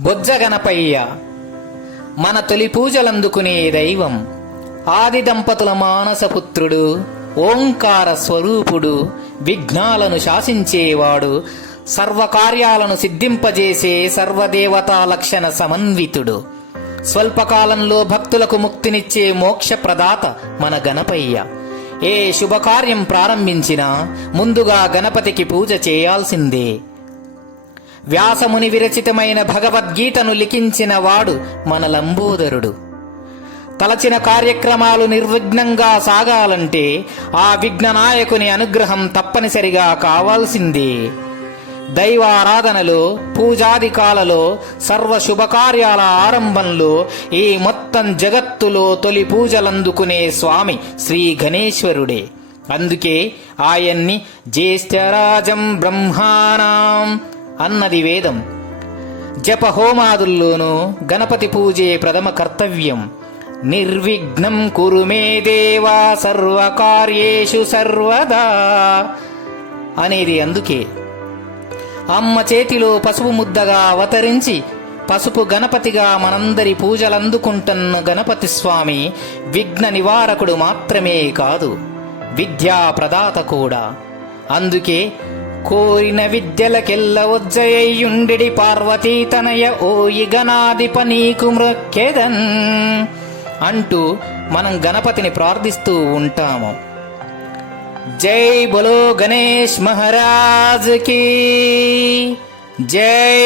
బొజ్జ గణపయ్య మన తొలి పూజలందుకునే దైవం. ఆది దంపతుల మానసపుత్రుడు, ఓంకార స్వరూపుడు, విఘ్నాలను శాసించేవాడు, సర్వకార్యాలను సిద్ధింపజేసే సర్వదేవతా లక్షణ సమన్వితుడు, స్వల్పకాలంలో భక్తులకు ముక్తినిచ్చే మోక్ష ప్రదాత మన గణపయ్య. ఏ శుభకార్యం ప్రారంభించినా ముందుగా గణపతికి పూజ చేయాల్సిందే. వ్యాసముని విరచితమైన భగవద్గీతను లిఖించిన వాడు మన లంబోదరుడు. తలచిన కార్యక్రమాలు నిర్విఘ్నంగా సాగాలంటే ఆ విఘ్ననాయకుని అనుగ్రహం తప్పనిసరిగా కావాల్సిందే. దైవారాధనలో, పూజాదికాలలో, సర్వ శుభకార్యాల ఆరంభంలో ఈ మొత్తం జగత్తులో తొలి పూజలందుకునే స్వామి శ్రీ గణేశ్వరుడే. అందుకే ఆయన్ని జ్యేష్ఠరాజం బ్రహ్మాణం అన్నది వేదం. జపహోమాదుల్లోనూ గణపతి పూజే ప్రథమ కర్తవ్యం. నిర్విఘ్నం కురు మే దేవా సర్వకార్యేషు సర్వదా అనేది అందుకే. అమ్మ చేతిలో పసుపు ముద్దగా అవతరించి పసుపు గణపతిగా మనందరి పూజలందుకుంటున్న గణపతి స్వామి విఘ్న నివారకుడు మాత్రమే కాదు, విద్యా ప్రదాత కూడా. అందుకే కోరిన విద్యలకెల్ల ఒజ్జయ్యుండెడి పార్వతీ తనయ ఓయి గణాధిప నీకు మృక్కెదన్ అంటూ మనం గణపతిని ప్రార్థిస్తూ ఉంటాము. జై బోలో గణేష్ మహారాజ్ కీ జై.